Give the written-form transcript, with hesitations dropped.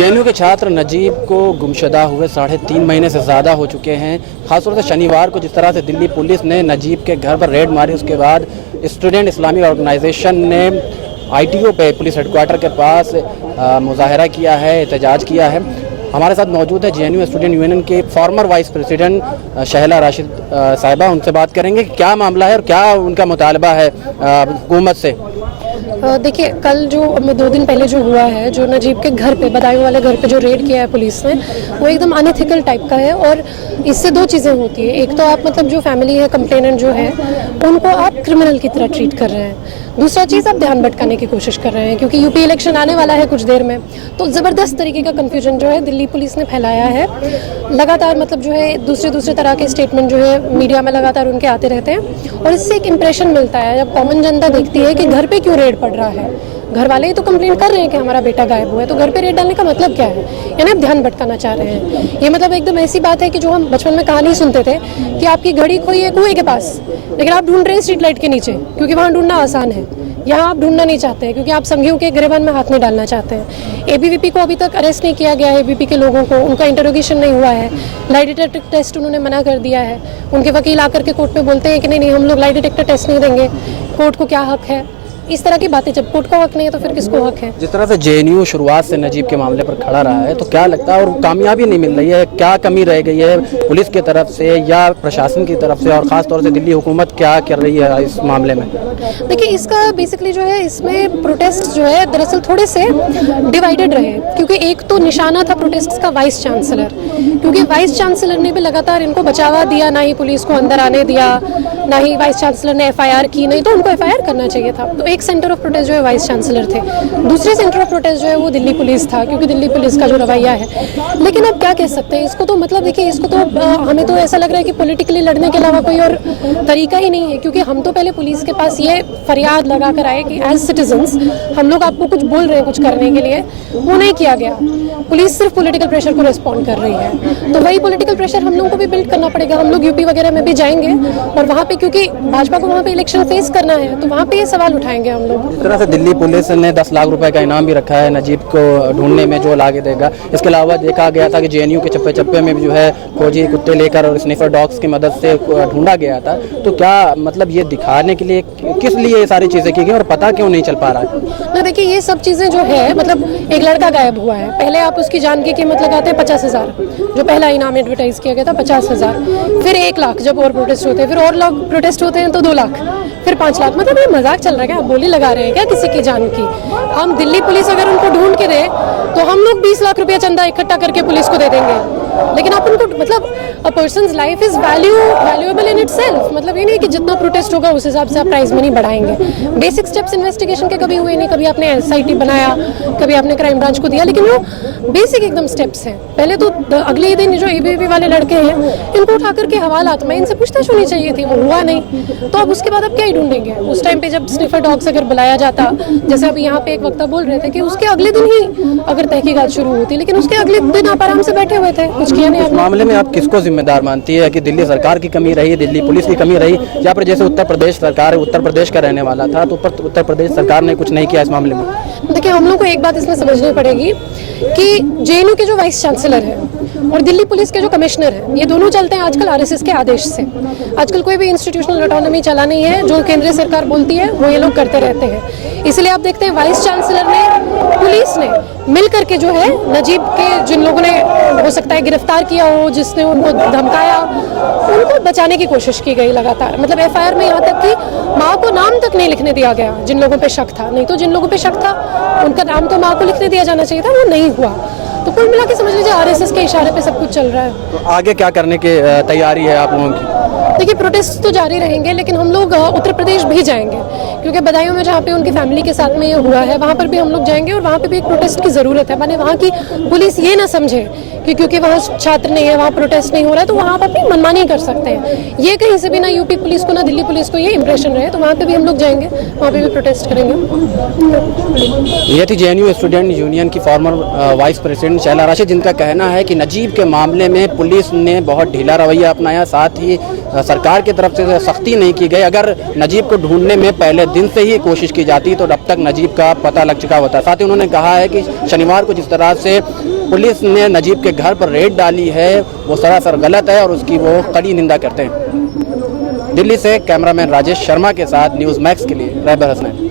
JNU के छात्र नजीब को गुमशुदा हुए 3.5 महीने से ज़्यादा हो चुके हैं। खासतौर से शनिवार को जिस तरह से दिल्ली पुलिस ने नजीब के घर पर रेड मारी, उसके बाद स्टूडेंट इस्लामिक ऑर्गेनाइजेशन ने आईटीओ पे पुलिस हेडक्वार्टर के पास मुजाहरा किया है, एहतजाज किया है। हमारे साथ मौजूद है जेएनयू स्टूडेंट यूनियन के former vice president Shehla Rashid साहिबा। उनसे बात करेंगे कि क्या मामला है और क्या उनका मुतालबा है हुकूमत से। देखिए, कल जो 2 दिन पहले जो हुआ है, जो नजीब के घर पे, बदायूं वाले घर पे जो रेड किया है पुलिस ने, वो एकदम अनएथिकल टाइप का है। और इससे 2 चीज़ें होती है। एक तो आप मतलब जो फैमिली है, कंप्लेनेंट जो है, उनको आप क्रिमिनल की तरह ट्रीट कर रहे हैं। दूसरा चीज़, आप ध्यान भटकाने की कोशिश कर रहे हैं, क्योंकि यूपी इलेक्शन आने वाला है कुछ देर में। तो ज़बरदस्त तरीके का कन्फ्यूजन जो है दिल्ली पुलिस ने फैलाया है। लगातार मतलब जो है दूसरे तरह के स्टेटमेंट जो है मीडिया में लगातार उनके आते रहते हैं, और इससे एक इम्प्रेशन मिलता है जब कॉमन जनता देखती है कि घर पे क्यों रेड पड़ रहा है। घर वाले ही तो कंप्लेंट कर रहे हैं कि हमारा बेटा गायब हुआ है, तो घर पे रेड डालने का मतलब क्या है? यानी आप ध्यान भटकाना चाह रहे हैं। ये मतलब एकदम ऐसी बात है कि जो हम बचपन में कहानी सुनते थे कि आपकी घड़ी खोई है कुएं के पास, लेकिन आप ढूंढ रहे हैं स्ट्रीट लाइट के नीचे, क्योंकि वहाँ ढूंढना आसान है। यहाँ आप ढूंढना नहीं चाहते हैं, क्योंकि आप संघियों के गिरेबान में हाथ नहीं डालना चाहते हैं। एबीवीपी को अभी तक अरेस्ट नहीं किया गया है। एबीवीपी के लोगों को, उनका इंटरोगेशन नहीं हुआ है। लाई डिटेक्टर टेस्ट उन्होंने मना कर दिया है। उनके वकील आकर के कोर्ट में बोलते हैं कि नहीं, हम लोग लाई डिटेक्टर टेस्ट नहीं देंगे। कोर्ट को क्या हक है? इस तरह की बातें, जब कोर्ट को हक नहीं है तो फिर किसको हक है? जिस तरह से जेएनयू शुरुआत से नजीब के मामले पर खड़ा रहा है, तो क्या लगता है और कामयाबी नहीं मिल रही है? क्या कमी रह गई है पुलिस की तरफ से या प्रशासन की तरफ से, और ख़ास तौर से दिल्ली हुकूमत क्या कर रही है इस मामले में? देखिए, इसका बेसिकली जो है, इसमें प्रोटेस्ट जो है दरअसल थोड़े से डिवाइडेड रहे, क्योंकि एक तो निशाना था प्रोटेस्ट का वाइस चांसलर, क्योंकि वाइस चांसलर ने भी लगातार इनको बचावा दिया, ना ही पुलिस को अंदर आने दिया, ना ही वाइस चांसलर ने एफआईआर की। नहीं तो उनको एफआईआर करना चाहिए था। तो एक सेंटर ऑफ प्रोटेस्ट जो है वाइस चांसलर थे, दूसरे सेंटर ऑफ प्रोटेस्ट जो है वो दिल्ली पुलिस था, क्योंकि दिल्ली पुलिस का जो रवैया है। लेकिन अब क्या कह सकते हैं इसको, तो मतलब देखिए, इसको तो हमें तो ऐसा लग रहा है कि पॉलिटिकली लड़ने के अलावा कोई और तरीका ही नहीं है। क्योंकि हम तो पहले पुलिस के पास ये फरियाद लगा कर आए कि एज सिटीजन्स हम लोग आपको कुछ बोल रहे हैं कुछ करने के लिए, वो नहीं किया गया। पुलिस सिर्फ पॉलिटिकल प्रेशर को रिस्पॉन्ड कर रही है। तो वही पॉलिटिकल प्रेशर हम लोगों को भी बिल्ड करना पड़ेगा। हम लोग यूपी वगैरह में भी जाएंगे, और वहाँ पे क्योंकि भाजपा को वहाँ पे इलेक्शन फेस करना है, तो वहाँ पे ये सवाल उठाएंगे हम लोग। इस तरह से दिल्ली पुलिस ने 10 लाख रुपए का इनाम भी रखा है नजीब को ढूंढने में, जो लाके देगा। इसके अलावा देखा गया था कि जेएनयू के चप्पे चप्पे में भी जो है खोजी कुत्ते लेकर और स्निफर डॉग्स की मदद से ढूंढा गया था। तो क्या मतलब ये दिखाने के लिए, किस लिए ये सारी चीज़ें की गई और पता क्यों नहीं चल पा रहा है? ना देखिए, ये सब चीज़ें जो है, मतलब एक लड़का गायब हुआ है, पहले आप उसकी जान की कीमत लगाते हैं 50,000, जो पहला इनाम एडवर्टाइज किया गया था 50,000, फिर 1 लाख जब और प्रोटेस्ट होते हैं, फिर और लोग प्रोटेस्ट होते हैं तो 2 लाख, फिर 5 लाख। मतलब ये मजाक चल रहा है क्या? आप बोली लगा रहे हैं क्या किसी की जान की? हम दिल्ली पुलिस अगर उनको ढूंढ के दे तो हम लोग 20 लाख रुपया चंदा इकट्ठा करके पुलिस को दे देंगे। लेकिन आप उनको, मतलब a person's life is valuable in itself. मतलब ये नहीं कि जितना प्रोटेस्ट होगा उस हिसाब से आप प्राइज मनी बढ़ाएंगे। बेसिक स्टेप्स इन्वेस्टिगेशन के कभी हुए नहीं। कभी आपने एसआईटी बनाया, कभी आपने क्राइम ब्रांच को दिया, लेकिन वो बेसिक एकदम स्टेप्स हैं। पहले तो अगले ही दिन जो एबीवीपी वाले लड़के हैं, इनको उठा करके हवालात में इनसे पूछताछ होनी चाहिए थी, वो हुआ नहीं। तो अब उसके बाद आप क्या ही ढूंढेंगे? उस टाइम पे जब स्निफर डॉग्स अगर बुलाया जाता, जैसे अभी यहाँ पे एक वक्ता बोल रहे थे कि उसके अगले दिन ही अगर तहकीकात शुरू होती, लेकिन उसके अगले दिन आप आराम से बैठे हुए थे, कुछ किया नहीं। इस मामले में आप किसको जिम्मेदार मानती है? कि दिल्ली सरकार की कमी रही, दिल्ली पुलिस की कमी रही, या फिर जैसे उत्तर प्रदेश सरकार, उत्तर प्रदेश का रहने वाला था, तो उत्तर प्रदेश सरकार ने कुछ नहीं किया इस मामले में? देखिए, हम लोग को एक बात इसमें समझनी पड़ेगी कि जेएनयू के जो वाइस चांसलर है और दिल्ली पुलिस के जो कमिश्नर है, ये दोनों चलते हैं आजकल आरएसएस के आदेश से। आजकल कोई भी इंस्टीट्यूशनल ऑटोनॉमी चला नहीं है। जो केंद्रीय सरकार बोलती है वो ये लोग करते रहते हैं। इसलिए आप देखते हैं वाइस चांसलर ने, पुलिस ने मिल करके जो है नजीब के जिन लोगों ने हो सकता है गिरफ्तार किया हो, जिसने उनको धमकाया, उनको बचाने की कोशिश की गई लगातार। मतलब एफआईआर में यहाँ तक कि माँ को नाम तक नहीं लिखने दिया गया जिन लोगों पे शक था। नहीं तो जिन लोगों पे शक था उनका नाम तो माँ को लिखने दिया जाना चाहिए था, वो नहीं हुआ। तो कुल मिला के समझ लीजिए आरएसएस के इशारे पे सब कुछ चल रहा है। तो आगे क्या करने की तैयारी है आप लोगों की? देखिए, प्रोटेस्ट तो जारी रहेंगे, लेकिन हम लोग उत्तर प्रदेश भी जाएंगे, क्योंकि बदायूं में जहाँ पे उनकी फैमिली के साथ में ये हुआ है, वहाँ पर भी हम लोग जाएंगे, और वहाँ पे भी एक प्रोटेस्ट की ज़रूरत है। माने वहाँ की पुलिस ये ना समझे कि क्योंकि वहाँ छात्र नहीं है, वहाँ प्रोटेस्ट नहीं हो रहा है, तो वहाँ पर भी मनमानी कर सकते हैं। ये कहीं से भी ना यूपी पुलिस को ना दिल्ली पुलिस को ये इंप्रेशन रहे, तो वहाँ पे भी हम लोग जाएंगे, वहाँ पे भी प्रोटेस्ट करेंगे। ये थी जेएनयू स्टूडेंट यूनियन की former vice president Shehla Rashid, जिनका कहना है कि नजीब के मामले में पुलिस ने बहुत ढीला रवैया अपनाया, साथ ही सरकार की तरफ से सख्ती नहीं की गई, अगर नजीब को ढूंढने में पहले दिन से ही कोशिश की जाती तो अब तक नजीब का पता लग चुका होता। साथ ही उन्होंने कहा है कि शनिवार को जिस तरह से पुलिस ने नजीब के घर पर रेड डाली है वो सरासर गलत है और उसकी वो कड़ी निंदा करते हैं। दिल्ली से कैमरामैन राजेश शर्मा के साथ न्यूज़ मैक्स के लिए रहबर हसनैन।